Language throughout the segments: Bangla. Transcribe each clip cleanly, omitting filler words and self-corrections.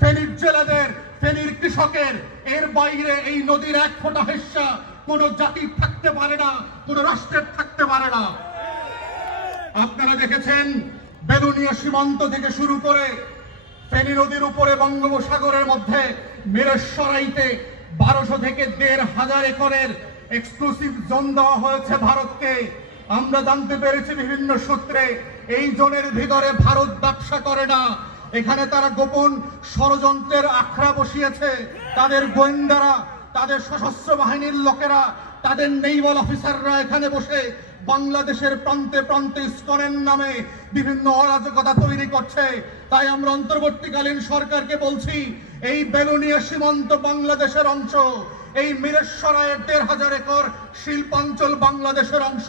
ফেনীর জেলেদের, ফেনীর কৃষকের। এর বাইরে এই নদীর এক ফোঁটা হিস্সা কোন জাতির থাকতে পারে না, কোন রাষ্ট্রের থাকতে পারে না। আপনারা দেখেছেন বেলুনিয়া সীমান্ত থেকে শুরু করে ফেনী নদীর উপরে বঙ্গোপসাগরের মধ্যে মিরসরাইতে 1200 থেকে 1500 একরের এক্সক্লুসিভ জোন দেওয়া হয়েছে ভারতকে। আমরা জানতে পেরেছি বিভিন্ন সূত্রে এই জোনের ভিতরে ভারত ব্যবসা করে না, এখানে তারা গোপন ষড়যন্ত্রের আখড়া বসিয়েছে। তাদের গোয়েন্দারা, তাদের সশস্ত্র বাহিনীর লোকেরা, তাদের নেইভাল অফিসাররা এখানে বসে বাংলাদেশের প্রান্তে প্রান্তে ইসকনের নামে বিভিন্ন অরাজকতা তৈরি করছে। তাই আমরা অন্তর্বর্তীকালীন সরকারকে বলছি, এই বেলুনিয়া সীমান্ত বাংলাদেশের অংশ, এই মিরসরাইয়ের 1500 একর শিল্পাঞ্চল বাংলাদেশের অংশ।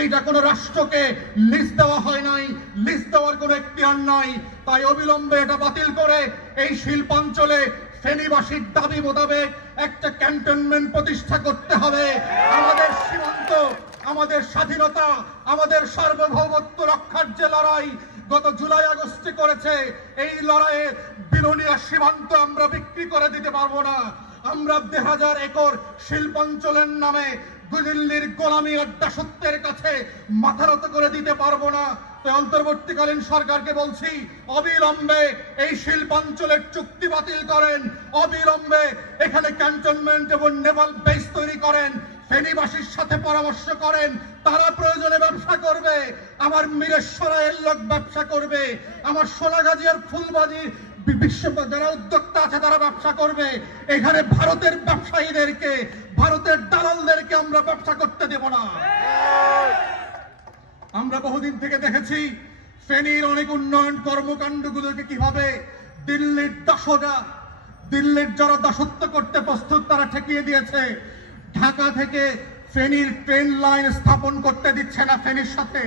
এইটা কোনো রাষ্ট্রকে লিজ দেওয়া হয় নাই, লিজ দেওয়ার কোনো এখতিয়ার নাই। তাই অবিলম্বে এটা বাতিল করে এই শিল্পাঞ্চলে ফেনীবাসীর দাবি মোতাবেক একটা ক্যান্টনমেন্ট প্রতিষ্ঠা করতে হবে। আমাদের সীমান্ত, আমাদের স্বাধীনতা, আমাদের সার্বভৌমত্ব রক্ষার যে লড়াই গত জুলাই আগস্টে করেছে, এই লড়াইয়ে বেলুনিয়া সীমান্ত আমরা বিক্রি করে দিতে পারবো না। আমরা 2000 একর শিল্পাঞ্চলের নামে দিল্লির গোলামী আর দাসত্বের কাছে মাথা নত করে দিতে পারবো না। তো অন্তর্বর্তীকালীন সরকারকে বলছি, অবিলম্বে এই শিল্পাঞ্চলের চুক্তি বাতিল করেন, অবিলম্বে এখানে ক্যান্টনমেন্ট এবং নেভাল বেস তৈরি করেন, ফেনীবাসীর সাথে পরামর্শ করেন, তারা প্রয়োজনে ব্যবসা করবে, আমার মিরসরাইয়ের লোক ব্যবসা করবে, আমার সোনাগাজী আর ফুলবাড়ি যারা উদ্যোক্তা আছে তারা ব্যবসা করবে। এখানে ভারতের ব্যবসায়ীদেরকে, ভারতের দালালদেরকে আমরা ব্যবসা করতে দেব না। আমরা বহুদিন থেকে দেখেছি ফেনীর অনেক উন্নয়ন কর্মকাণ্ডগুলোকে কিভাবে দিল্লির দাসরা, দিল্লির যারা দাসত্ব করতে প্রস্তুত তারা ঠেকিয়ে দিয়েছে। ঢাকা থেকে ফেনীর ট্রেন লাইন স্থাপন করতে দিচ্ছে না ফেনীর সাথে।